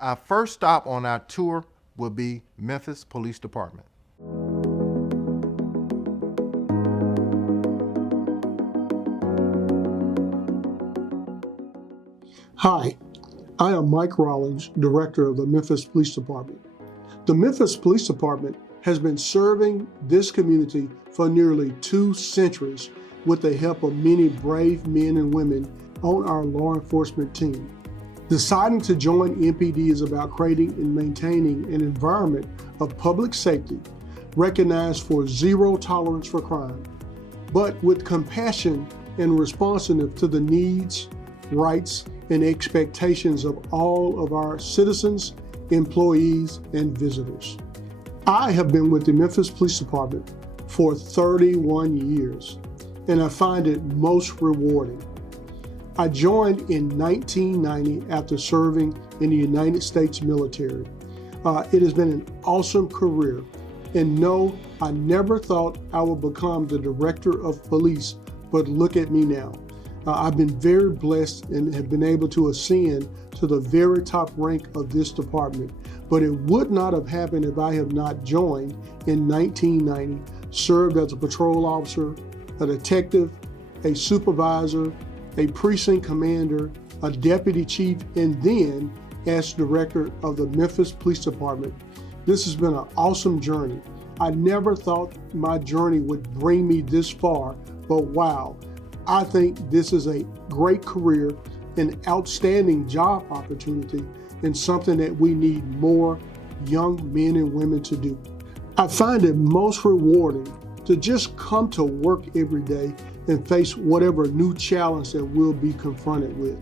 Our first stop on our tour will be Memphis Police Department. Hi, I am Mike Rollins, Director of the Memphis Police Department. The Memphis Police Department has been serving this community for nearly 2 centuries with the help of many brave men and women on our law enforcement team. Deciding to join MPD is about creating and maintaining an environment of public safety recognized for zero tolerance for crime, but with compassion and responsiveness to the needs, rights, and expectations of all of our citizens, employees, and visitors. I have been with the Memphis Police Department for 31 years, and I find it most rewarding. I joined in 1990 after serving in the United States military. It has been an awesome career, and no, I never thought I would become the Director of Police, but look at me now. I've been very blessed and have been able to ascend to the very top rank of this department, but it would not have happened if I had not joined in 1990, served as a patrol officer, a detective, a supervisor, a precinct commander, a deputy chief, and then as director of the Memphis Police Department. This has been an awesome journey. I never thought my journey would bring me this far, but wow, I think this is a great career, an outstanding job opportunity, and something that we need more young men and women to do. I find it most rewarding to just come to work every day and face whatever new challenge that we'll be confronted with.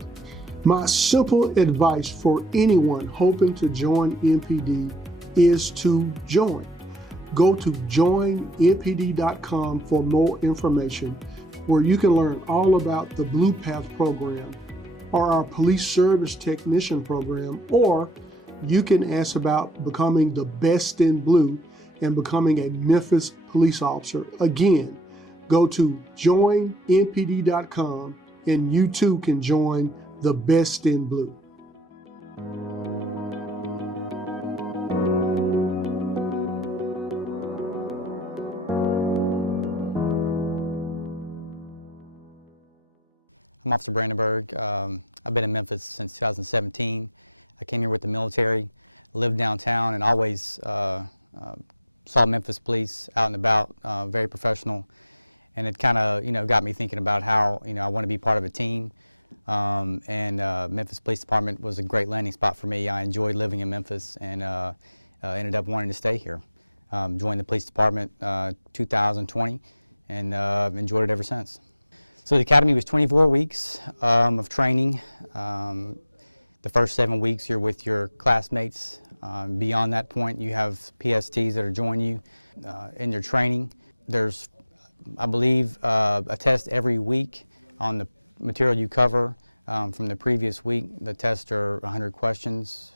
My simple advice for anyone hoping to join MPD is to join. Go to joinmpd.com for more information, where you can learn all about the Blue Path program or our police service technician program, or you can ask about becoming the best in blue and becoming a Memphis police officer. Again, go to joinmpd.com and you too can join the best in blue. I'm Officer Brandenburg. I've been in Memphis since 2017. I came here with the military, lived downtown, and always saw Memphis police out and about, very professional. And it kind of, got me thinking about how, I want to be part of a team. Memphis Police Department was a great landing spot for me. I enjoyed living in Memphis and ended up wanting to stay here. Joined the police department 2020 and enjoyed it ever since. So the academy was 24 weeks of training. The first 7 weeks you're with your classmates. Beyond that point, you have PSTs that are joining you in your training. There's, I believe, a test every week on the material you cover from the previous week. The tests are 100 questions.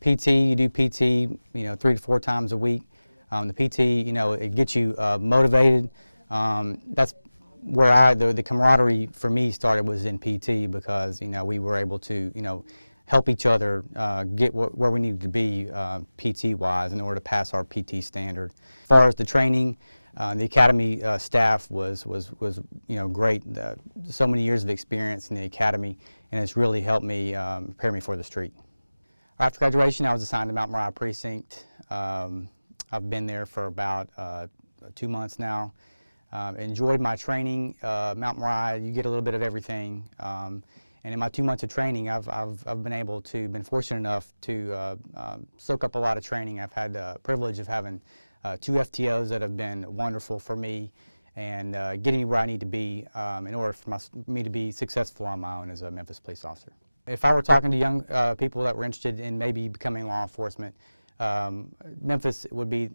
PT, you do PT, 3 to 4 times a week. The PT, it gets you motivated. That's where the camaraderie for me started, was in PT, because we were able to help each other get where we needed to be PT wise in order to pass our PT standard. As far as the training, the academy staff was great. So many years of experience in the academy, and it's really helped me prepare me for the street. After graduation, I was assigned to Mount Moriah Precinct. I've been there for about 2 months now. Enjoyed my training. Mount Moriah, you get a little bit of everything. And in my 2 months of training, I've been fortunate enough to soak up a lot of training. I've had the privilege of having 2 FTOs that have been wonderful for me and getting me where I need to be in order for me to be successful on my own as a Memphis police officer. If I were talking to young people that were interested in maybe becoming law enforcement, Memphis would be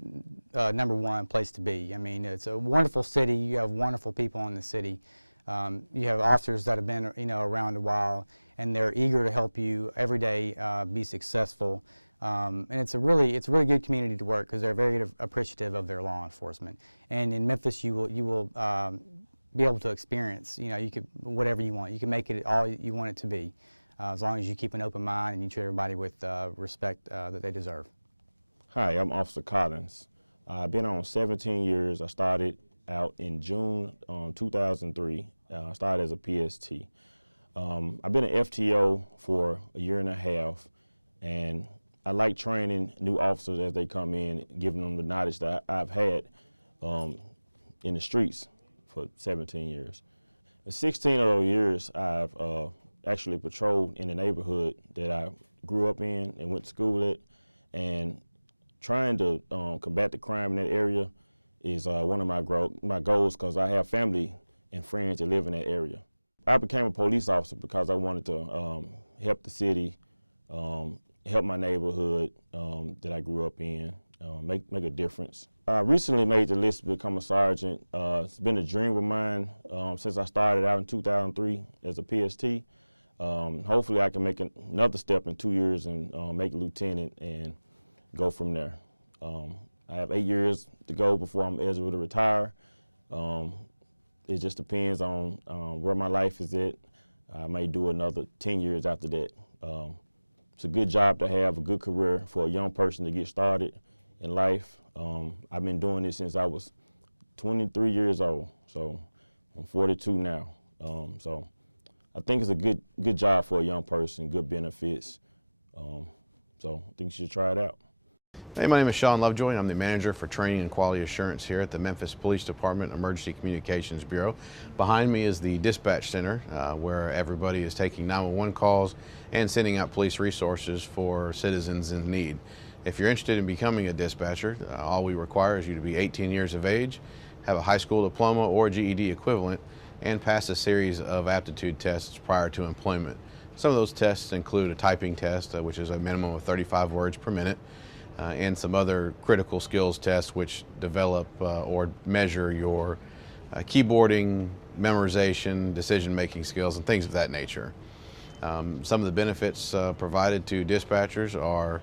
#1 place to be. I mean, it's a wonderful city. You have wonderful people in the city. You have officers that have been around a while, and they're eager to help you every day be successful. And it's a really good community to work, because they're very appreciative of their law enforcement. And in Memphis, you will be able to experience, you could whatever you want. You can make it all you want it to be. as long as you keep an open mind and you treat everybody with respect that they deserve. Hi, I'm Officer Collins. I've been on 17 years. I started out in June 2003. I started as a PST. I've been an FTO for a year and a half, and I like training new officers as they come in, giving them the knowledge that I've had in the streets for 17 years. In 16 of those years, I've actually patrolled in the neighborhood that I grew up in and went to school at, and trying to combat the crime in that area is one of my goals, because I have family and friends that live in that area. I became a police officer because I wanted to help the city, help my neighborhood that I grew up in, make a difference. I recently made the list to become a sergeant. It's been a dream of mine since I started out in 2003 as a PST. Hopefully I can make another step in 2 years and make a lieutenant and go from there. I have 8 years to go before I'm eligible to retire. It just depends on where my life is at. I may do another 10 years after that. It's a good job to have, a good career for a young person to get started in life. I've been doing this since I was 23 years old, so I'm 42 now. So I think it's a good job for a young person, good benefits. So I think you should try it out. Hey, my name is Sean Lovejoy. I'm the manager for training and quality assurance here at the Memphis Police Department Emergency Communications Bureau. Behind me is the dispatch center where everybody is taking 911 calls and sending out police resources for citizens in need. If you're interested in becoming a dispatcher, all we require is you to be 18 years of age, have a high school diploma or GED equivalent, and pass a series of aptitude tests prior to employment. Some of those tests include a typing test, which is a minimum of 35 words per minute, and some other critical skills tests which develop or measure your keyboarding, memorization, decision-making skills, and things of that nature. Some of the benefits provided to dispatchers are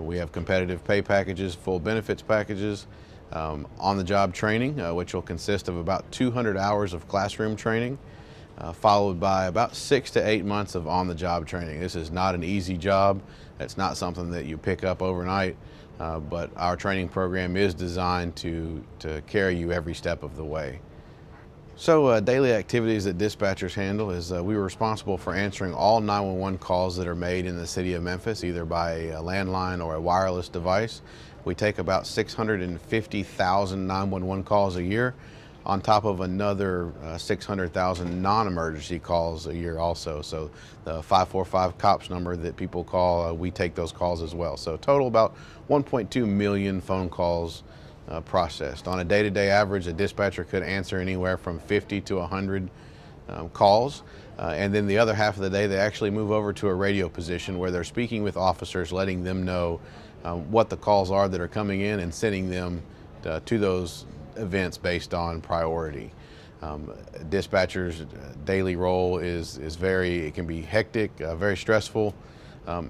we have competitive pay packages, full benefits packages, on-the-job training, which will consist of about 200 hours of classroom training, followed by about 6 to 8 months of on-the-job training. This is not an easy job. It's not something that you pick up overnight, but our training program is designed to carry you every step of the way. So daily activities that dispatchers handle is we were responsible for answering all 911 calls that are made in the city of Memphis, either by a landline or a wireless device. We take about 650,000 911 calls a year, on top of another 600,000 non-emergency calls a year also. So the 545 COPS number that people call, we take those calls as well. So total about 1.2 million phone calls processed. On a day-to-day average, a dispatcher could answer anywhere from 50 to 100 calls. And then the other half of the day, they actually move over to a radio position where they're speaking with officers, letting them know what the calls are that are coming in and sending them to those events based on priority. Dispatcher's daily role is it can be hectic, very stressful.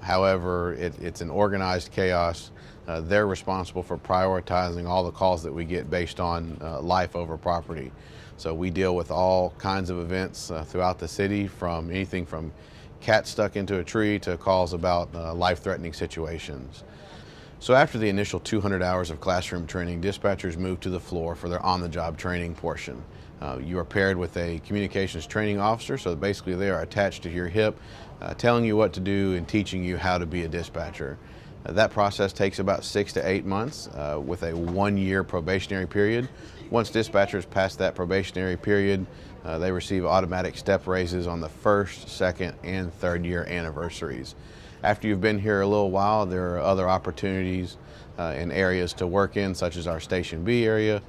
However, it's an organized chaos. They're responsible for prioritizing all the calls that we get based on life over property. So we deal with all kinds of events throughout the city, from anything from cats stuck into a tree to calls about life-threatening situations. So after the initial 200 hours of classroom training, dispatchers move to the floor for their on-the-job training portion. You are paired with a communications training officer, so basically they are attached to your hip, telling you what to do and teaching you how to be a dispatcher. That process takes about 6 to 8 months with a 1-year probationary period. Once dispatchers pass that probationary period, they receive automatic step raises on the first, second, and third year anniversaries. After you've been here a little while, there are other opportunities and areas to work in, such as our Station B area,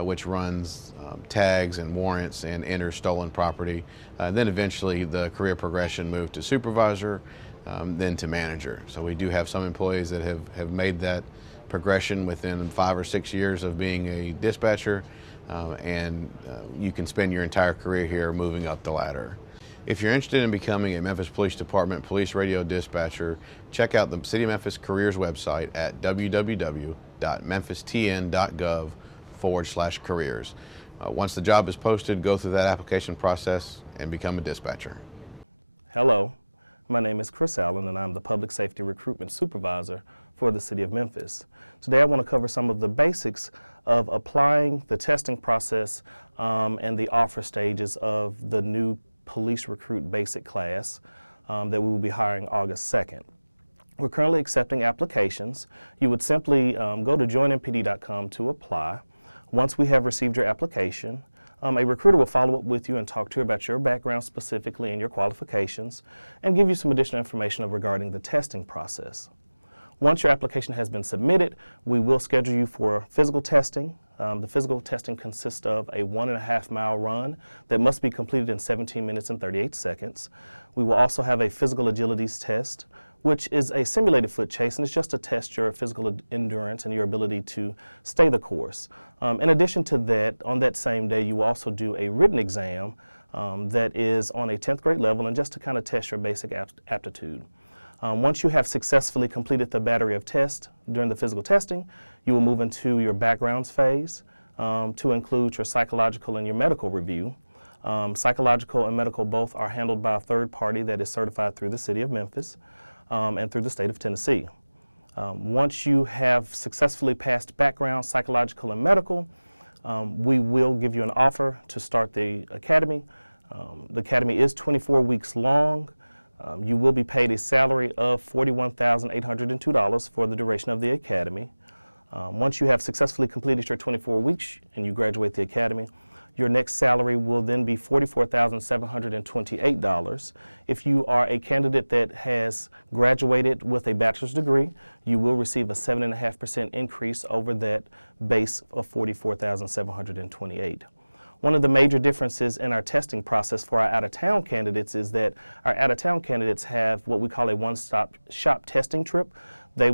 which runs tags and warrants and enters stolen property. Then eventually the career progression moved to supervisor, then to manager. So we do have some employees that have made that progression within 5 or 6 years of being a dispatcher, and you can spend your entire career here moving up the ladder. If you're interested in becoming a Memphis Police Department police radio dispatcher, check out the City of Memphis Careers website at www.memphistn.gov/careers. Once the job is posted, go through that application process and become a dispatcher. Hello, My name is Chris Allen, and I'm the Public Safety Recruitment Supervisor for the City of Memphis. Today I want to cover some of the basics of applying the testing process and the offer stages of the new Police Recruit Basic class that we will be hiring August 2nd. We're currently accepting applications. You would simply go to joinmpd.com to apply. Once we have received your application, a recruiter will follow up with you and talk to you about your background specifically and your qualifications and give you some additional information regarding the testing process. Once your application has been submitted, we will schedule you for physical testing. The physical testing consists of a 1.5-mile run that must be completed in 17 minutes and 38 seconds. We will also have a physical agilities test, which is a simulated foot chase, and it's just to test your physical endurance and your ability to stay the course. In addition to that, on that same day, you will also do a written exam that is on a 10th grade level and just to kind of test your basic aptitude. Once you have successfully completed the battery of tests during the physical testing, you will move into your backgrounds phase to include your psychological and your medical review. Psychological and medical both are handled by a third party that is certified through the City of Memphis and through the state of Tennessee. Once you have successfully passed background, psychological, and medical, we will give you an offer to start the academy. The academy is 24 weeks long. You will be paid a salary of $41,802 for the duration of the academy. Once you have successfully completed your 24 weeks and you graduate the academy, your next salary will then be $44,728. If you are a candidate that has graduated with a bachelor's degree, you will receive a 7.5% increase over that base of $44,728. One of the major differences in our testing process for our out-of-town candidates is that our out-of-town candidates have what we call a one-stop shop testing trip. They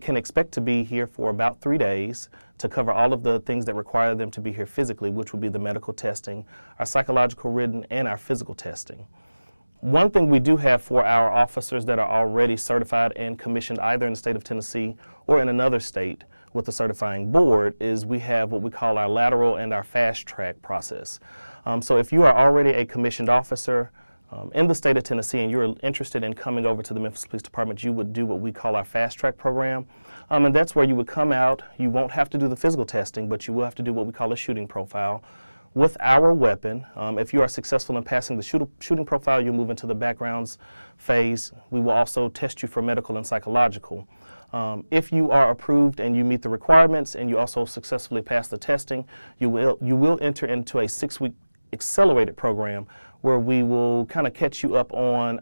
can expect to be here for about 3 days to cover all of the things that require them to be here physically, which would be the medical testing, our psychological written, and our physical testing. One thing we do have for our officers that are already certified and commissioned either in the state of Tennessee or in another state with the certifying board is we have what we call our lateral and our fast track process. So if you are already a commissioned officer in the state of Tennessee and you're interested in coming over to the Memphis Police Department, you would do what we call our fast track program. And that's where you would come out. You won't have to do the physical testing, but you will have to do what we call a shooting profile with our weapon. If you are successful in passing the shooting profile, you'll move into the backgrounds phase. We will also test you for medical and psychological. If you are approved and you meet the requirements and you also successfully pass the testing, you will enter into a 6-week accelerated program where we will kind of catch you up on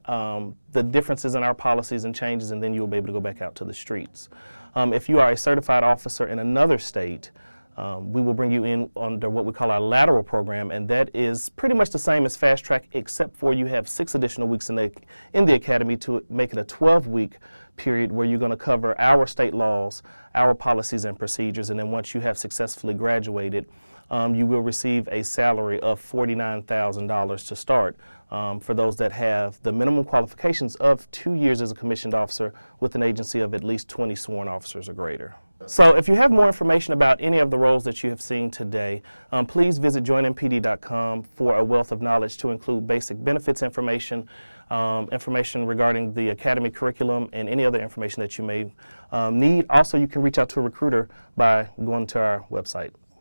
the differences in our policies and changes, and then you'll be able to go back out to the streets. If you are a certified officer in another state, we will bring you in under what we call our lateral program, and that is pretty much the same as fast track, except for you have 6 additional weeks in the academy to make it a 12-week period where you're going to cover our state laws, our policies and procedures, and then once you have successfully graduated, you will receive a salary of $49,000 to start for those that have the minimum qualifications of 2 years as a commissioned officer with an agency of at least 20 sworn officers or greater. So if you have more information about any of the roles that you have seen today, please visit joinmpd.com for a wealth of knowledge to include basic benefits information, information regarding the academy curriculum, and any other information that you may need. Also, you can reach out to a recruiter by going to our website.